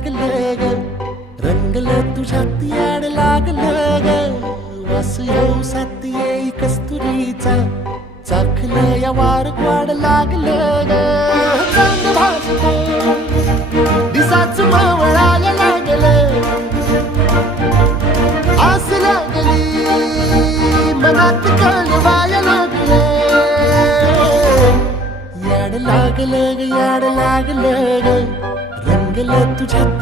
लागलं ग, रंगलं तुझ्यात याड लागलं ग. वास येऊ साथ येई कस्तुरीचा, चाखलं या वार वाड लागलं ग. चांद भाजतो दिसाच मावळायला लागलं, आस लागली मनात कालवाया लागलं. याड लागलं ग, याड लागलं ग, रंगलं तुझ्यात